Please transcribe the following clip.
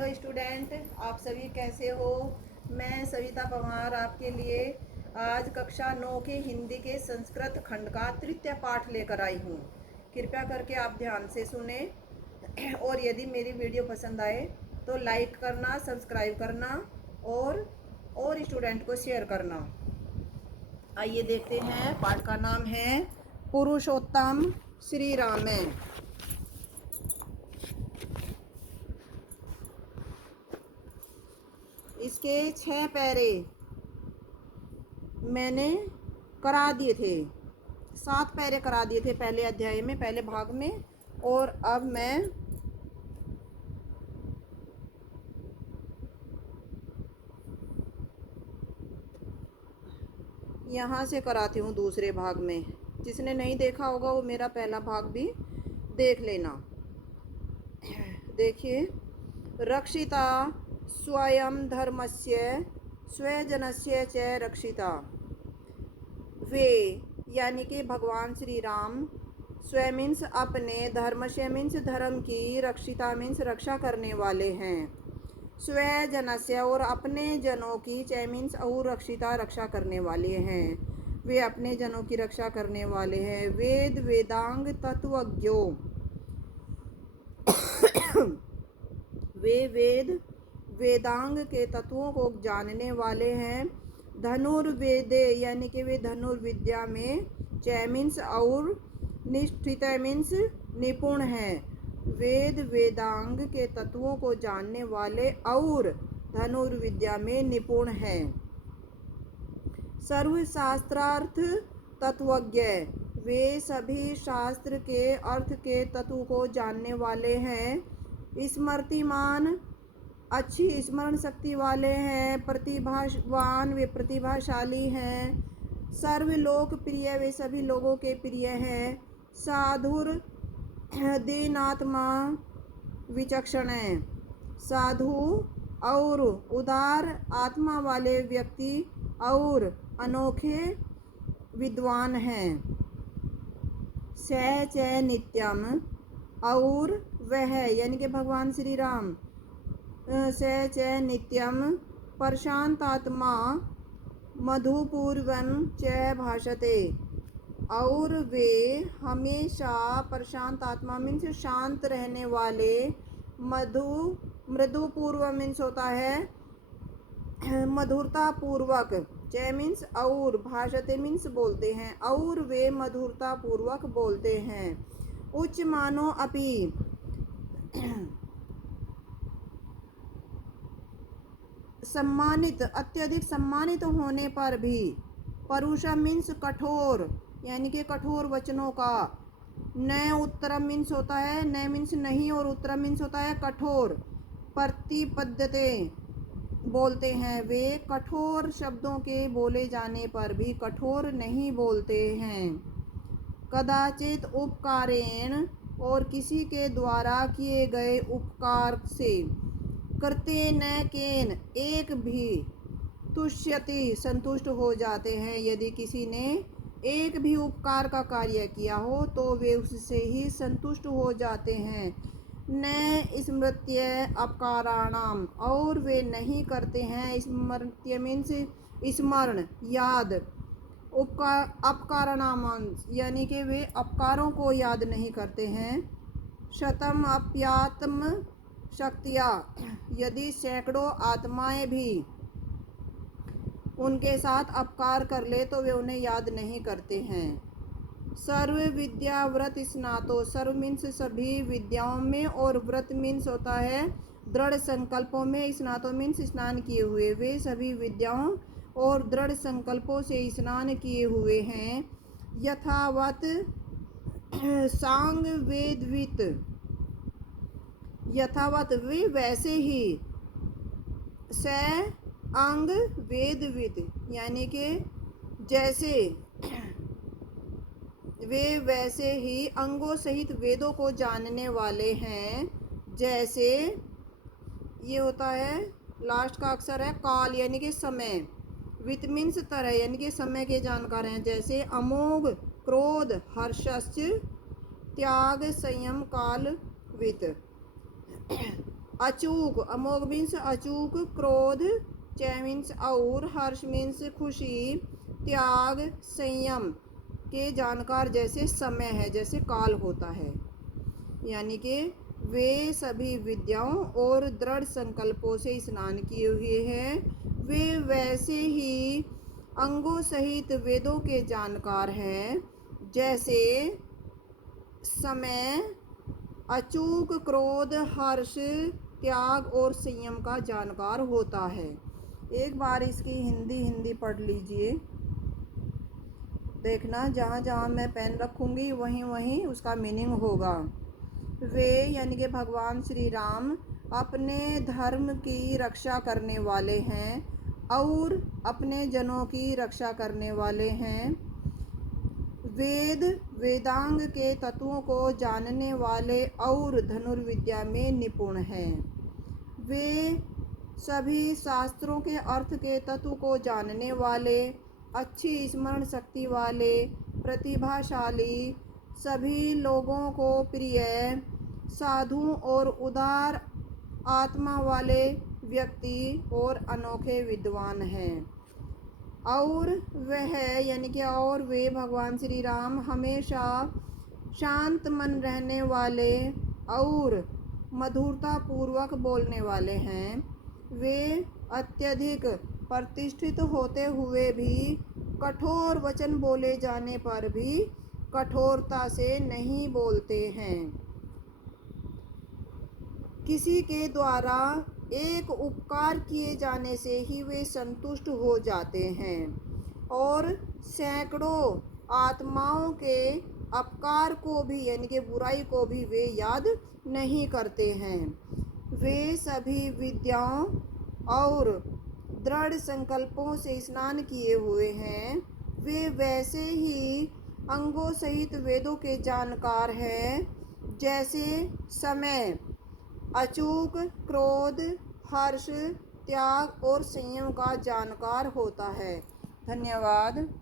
Hello student, आप सभी कैसे हो। मैं सविता पवार आपके लिए आज कक्षा 9 के हिंदी के संस्कृत खंड का तृतीय पाठ लेकर आई हूँ। कृपया करके आप ध्यान से सुने और यदि मेरी वीडियो पसंद आए तो लाइक करना, सब्सक्राइब करना और स्टूडेंट को शेयर करना। आइए देखते हैं। पाठ का नाम है पुरुषोत्तम श्री रामेण। इसके 6 पैरे मैंने करा दिए थे, 7 पैरे करा दिए थे पहले अध्याय में, पहले भाग में। और अब मैं यहाँ से कराती हूँ दूसरे भाग में। जिसने नहीं देखा होगा वो मेरा पहला भाग भी देख लेना। देखिए, रक्षिता स्वयं धर्मस्य स्वजनस्य च रक्षिता। वे यानी कि भगवान श्री राम स्वयं मीन्स अपने, धर्मस्य मीन्स धर्म की, रक्षिता मीन्स रक्षा करने वाले हैं, स्वजनस्य और अपने जनों की, च मीन्स और रक्षिता रक्षा करने वाले हैं। वे अपने जनों की रक्षा करने वाले हैं। वेद वेदांग तत्वज्ञों वे वेद वेदांग के तत्वों को जानने वाले हैं। धनुर्वेदे यानी कि वे धनुर्विद्या में, च मीन्स और, निष्ठित मीन्स निपुण हैं। वेद वेदांग के तत्वों को जानने वाले और धनुर्विद्या में निपुण हैं। सर्वशास्त्रार्थ तत्वज्ञ वे सभी शास्त्र के अर्थ के तत्व को जानने वाले हैं। स्मृतिमान अच्छी स्मरण शक्ति वाले हैं। प्रतिभावान वे प्रतिभाशाली हैं। सर्वलोकप्रिय वे सभी लोगों के प्रिय हैं। साधुर दीनात्मा विचक्षण है। साधु और उदार आत्मा वाले व्यक्ति और अनोखे विद्वान हैं। स च नित्यम और वह यानी कि भगवान श्री राम, स च नित्यम प्रशांतात्मा मधुपूर्वं च भाषते। और वे हमेशा प्रशांत आत्मा मीन्स शांत रहने वाले, मृदुपूर्व मीन्स होता है मधुरता पूर्वक, च मीन्स और, भाषते मीन्स बोलते हैं, और वे मधुरता पूर्वक बोलते हैं। उच्च मानो अपि सम्मानित अत्यधिक सम्मानित होने पर भी। परुषम मीन्स कठोर यानी कि कठोर वचनों का। न उत्तरम मीन्स होता है, न मीन्स नहीं और उत्तरम मीन्स होता है कठोर। प्रतिपद्यते बोलते हैं। वे कठोर शब्दों के बोले जाने पर भी कठोर नहीं बोलते हैं। कदाचित उपकारेण और किसी के द्वारा किए गए उपकार से, करते न केन एक भी, तुष्यति संतुष्ट हो जाते हैं। यदि किसी ने एक भी उपकार का कार्य किया हो तो वे उससे ही संतुष्ट हो जाते हैं। न स्मृत्य अपकाराणाम और वे नहीं करते हैं, स्मृत्य मीन्स स्मरण याद, अपकाराणाम यानी कि वे अपकारों को याद नहीं करते हैं। शतम अप्यात्म शक्तिया यदि सैकड़ों आत्माएं भी उनके साथ अपकार कर ले तो वे उन्हें याद नहीं करते हैं। सर्व विद्या व्रत स्नातो, सर्व मीन्स सभी विद्याओं में, और व्रत मीन्स होता है दृढ़ संकल्पों में, स्नातो मीन्स स्नान किए हुए। वे सभी विद्याओं और दृढ़ संकल्पों से स्नान किए हुए हैं। यथावत सांग वेदवित, यथावत वे वैसे ही, स अंग वेदवित यानी कि जैसे, वे वैसे ही अंगों सहित वेदों को जानने वाले हैं। जैसे ये होता है, लास्ट का अक्षर है काल यानी कि समय। वित मीन्स तरह यानी कि समय के जानकार हैं। जैसे अमोघ क्रोध हर्षस्य त्याग संयम काल वित। अचूक, अमोघ मीन्स अचूक, क्रोध च मीन्स और, हर्ष मीन्स खुशी, त्याग संयम के जानकार जैसे समय है, जैसे काल होता है। यानी कि वे सभी विद्याओं और दृढ़ संकल्पों से स्नान किए हुए हैं। वे वैसे ही अंगों सहित वेदों के जानकार हैं, जैसे समय, अचूक, क्रोध, हर्ष, त्याग और संयम का जानकार होता है। एक बार इसकी हिंदी पढ़ लीजिए। देखना, जहाँ जहाँ मैं पेन रखूँगी वहीं वहीं उसका मीनिंग होगा। वे यानी कि भगवान श्री राम अपने धर्म की रक्षा करने वाले हैं और अपने जनों की रक्षा करने वाले हैं। वेद वेदांग के तत्वों को जानने वाले और धनुर्विद्या में निपुण हैं। वे सभी शास्त्रों के अर्थ के तत्व को जानने वाले, अच्छी स्मरण शक्ति वाले, प्रतिभाशाली, सभी लोगों को प्रिय, साधु और उदार आत्मा वाले व्यक्ति और अनोखे विद्वान हैं। और वह यानी कि और वे भगवान श्री राम हमेशा शांत मन रहने वाले और मधुरता पूर्वक बोलने वाले हैं। वे अत्यधिक प्रतिष्ठित होते हुए भी कठोर वचन बोले जाने पर भी कठोरता से नहीं बोलते हैं। किसी के द्वारा एक उपकार किए जाने से ही वे संतुष्ट हो जाते हैं और सैकड़ों आत्माओं के अपकार को भी यानी कि बुराई को भी वे याद नहीं करते हैं। वे सभी विद्याओं और दृढ़ संकल्पों से स्नान किए हुए हैं। वे वैसे ही अंगों सहित वेदों के जानकार हैं, जैसे समय, अचूक, क्रोध, हर्ष, त्याग और संयम का जानकार होता है। धन्यवाद।